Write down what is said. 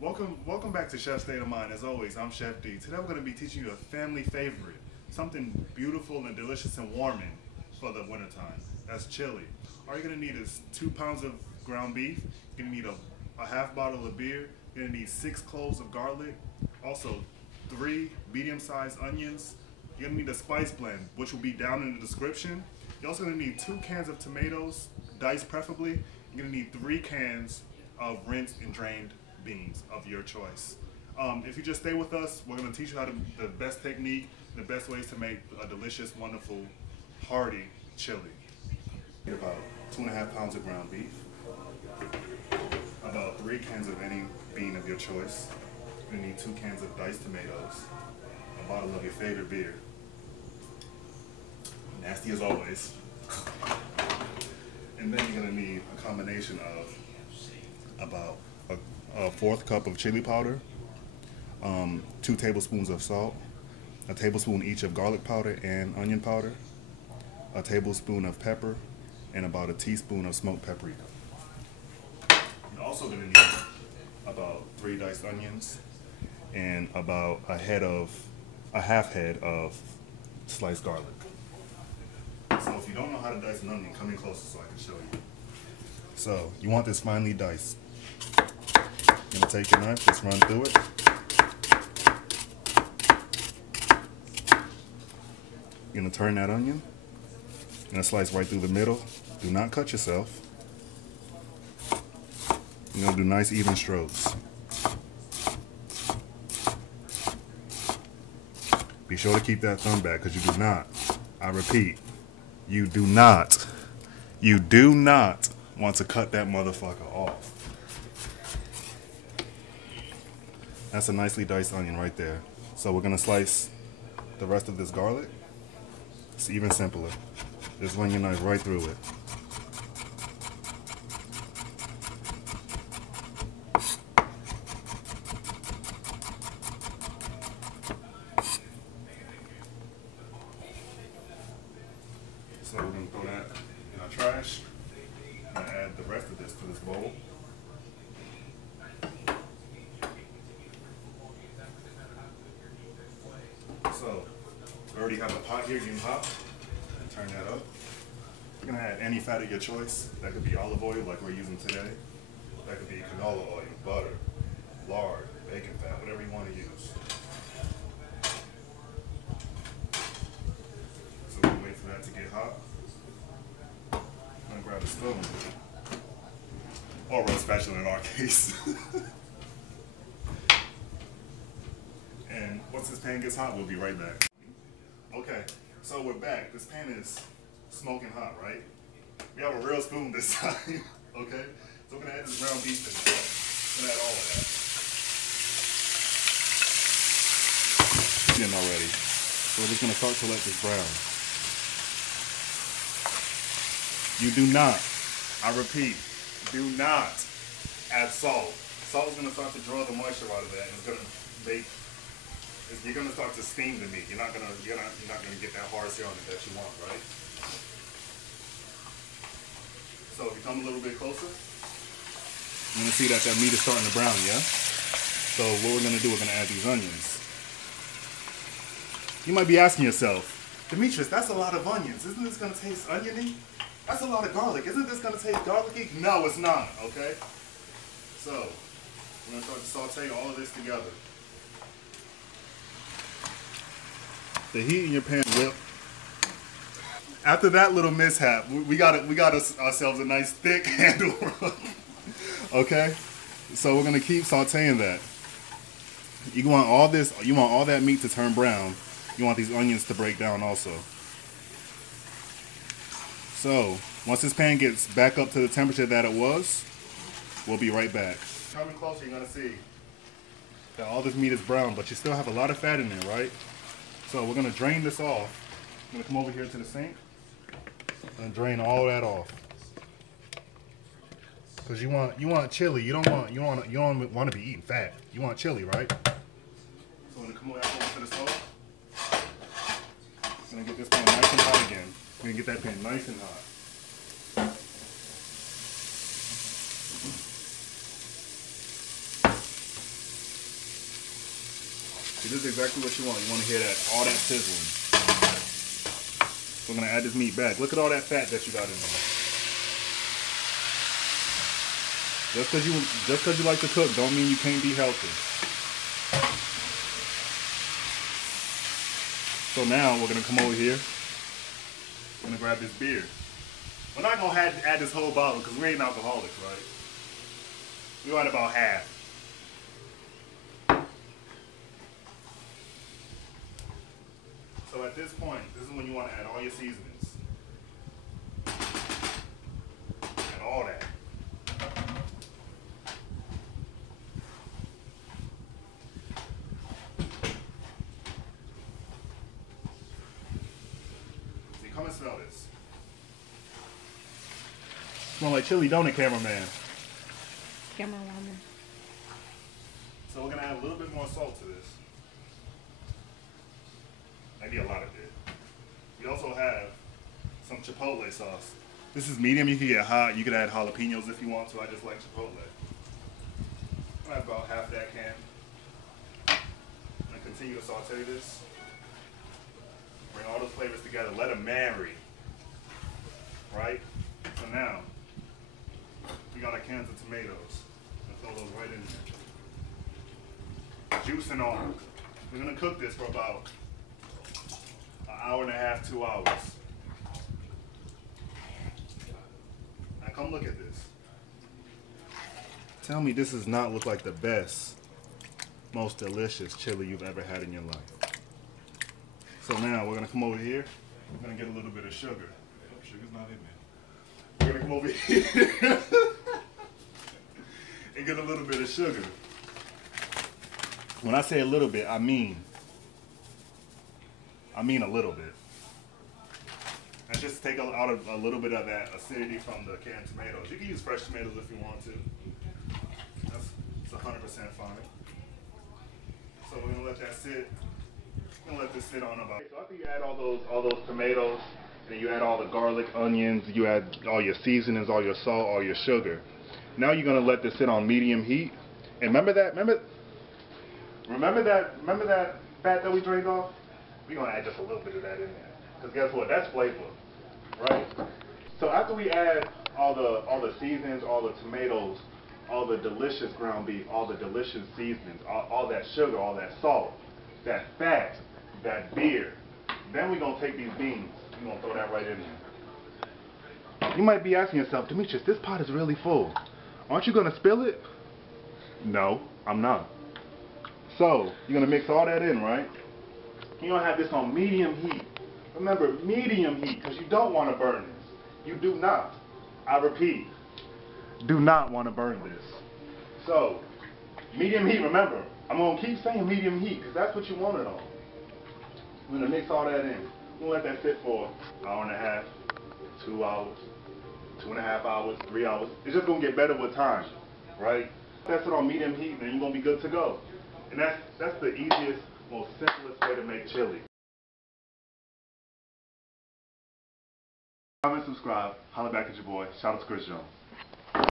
Welcome back to Chef State of Mind. As always, I'm Chef D. Today we're going to be teaching you a family favorite, something beautiful and delicious and warming for the wintertime. That's chili. All you're going to need is 2 pounds of ground beef. You're going to need a half bottle of beer. You're going to need 6 cloves of garlic. Also, 3 medium-sized onions. You're going to need a spice blend, which will be down in the description. You're also going to need 2 cans of tomatoes, diced preferably. You're going to need 3 cans of rinsed and drained beans of your choice. If you just stay with us, we're going to teach you how to the best technique, the best ways to make a delicious, wonderful, hearty chili. About 2.5 pounds of ground beef, about 3 cans of any bean of your choice. You're going to need 2 cans of diced tomatoes, a bottle of your favorite beer. Nasty as always. And then you're going to need a combination of about a 1/4 cup of chili powder, 2 tablespoons of salt, a tablespoon each of garlic powder and onion powder, a tablespoon of pepper, and about a teaspoon of smoked paprika. You're also going to need about 3 diced onions and about a half head of sliced garlic. So if you don't know how to dice an onion, come in closer so I can show you. So you want this finely diced. You're going to take your knife, just run through it. You're going to turn that onion. You're going to slice right through the middle. Do not cut yourself. You're going to do nice even strokes. Be sure to keep that thumb back because you do not, I repeat, you do not want to cut that motherfucker off. That's a nicely diced onion right there. So we're gonna slice the rest of this garlic. It's even simpler. Just run your knife right through it. So we're gonna throw that in our trash. I'm gonna add the rest of this to this bowl. So, we already have a pot here getting hot. Turn that up. You're gonna add any fat of your choice. That could be olive oil like we're using today. That could be canola oil, butter, lard, bacon fat, whatever you want to use. So we're gonna wait for that to get hot. I'm gonna grab a spoon. Or a spatula in our case. And once this pan gets hot, we'll be right back. Okay, so we're back. This pan is smoking hot, right? We have a real spoon this time, okay? So we're gonna add this ground beef in there. We're gonna add all of that. It's in already. So we're just gonna start to let this brown. You do not, I repeat, do not add salt. Salt is gonna start to draw the moisture out of that, and it's gonna make. You're gonna start to steam the meat. You're not gonna get that hard sear on it that you want, right? So if you come a little bit closer, you're gonna see that meat is starting to brown, yeah? So what we're gonna do, we're gonna add these onions. You might be asking yourself, Demetrius, that's a lot of onions. Isn't this gonna taste oniony? That's a lot of garlic. Isn't this gonna taste garlicky? No, it's not, okay? So we're gonna start to saute all of this together. The heat in your pan will. After that little mishap, we got ourselves a nice thick handle. Okay, so we're gonna keep sautéing that. You want all this. You want all that meat to turn brown. You want these onions to break down also. So once this pan gets back up to the temperature that it was, we'll be right back. Coming closer, you're gonna see that all this meat is brown, but you still have a lot of fat in there, right? So we're gonna drain this off. I'm gonna come over here to the sink and drain all that off. Cause you want chili. You don't want to be eating fat. You want chili, right? So I'm gonna come over to the stove. I'm gonna get this pan nice and hot again. We're gonna get that pan nice and hot. See, this is exactly what you want. You want to hear that, all that sizzling. So I'm gonna add this meat back. Look at all that fat that you got in there. Just cause you like to cook, don't mean you can't be healthy. So now we're gonna come over here. I'm gonna grab this beer. We're not gonna add this whole bottle because we ain't alcoholics, right? We want about half. So at this point, this is when you want to add all your seasonings. Add all that. See, come and smell this. Smell like chili, don't it, cameraman? Cameraman. So we're gonna add a little bit more salt to this. Maybe a lot of it. We also have some chipotle sauce. This is medium. You can get hot. You could add jalapenos if you want to. I just like chipotle. I have about half that can. I'm gonna continue to saute this. Bring all those flavors together. Let them marry. Right? So now we got our cans of tomatoes. Let's throw those right in there. Juice and all. We're gonna cook this for about an hour and a half, 2 hours. Now come look at this. Tell me this does not look like the best, most delicious chili you've ever had in your life. So now we're gonna come over here. We're gonna get a little bit of sugar. Oh, sugar's not in there. We're gonna come over here and get a little bit of sugar. When I say a little bit, I mean a little bit. And just take out a little bit of that acidity from the canned tomatoes. You can use fresh tomatoes if you want to. It's 100% fine. So we're gonna let that sit. We're gonna let this sit on about. So after you add all those tomatoes, and then you add all the garlic, onions, you add all your seasonings, all your salt, all your sugar. Now you're gonna let this sit on medium heat. And remember that fat that we drained off? We're gonna add just a little bit of that in there. Because guess what? That's flavor, right? So after we add all the seasonings, all the tomatoes, all the delicious ground beef, all the delicious seasonings, all that sugar, all that salt, that fat, that beer, then we're gonna take these beans. We're gonna throw that right in there. You might be asking yourself, Demetrius, this pot is really full. Aren't you gonna spill it? No, I'm not. So you're gonna mix all that in, right? You're gonna have this on medium heat. Remember, medium heat, because you don't want to burn this. You do not. I repeat, do not want to burn this. So, medium heat, remember, I'm going to keep saying medium heat, because that's what you want it on. We're going to mix all that in. We're going to let that sit for an hour and a half, 2 hours, 2.5 hours, 3 hours. It's just going to get better with time, right? That's it on medium heat, then you're going to be good to go. And that's the easiest, most simplest way to make chili. Comment, subscribe, holla back at your boy. Shout out to Chris Jones.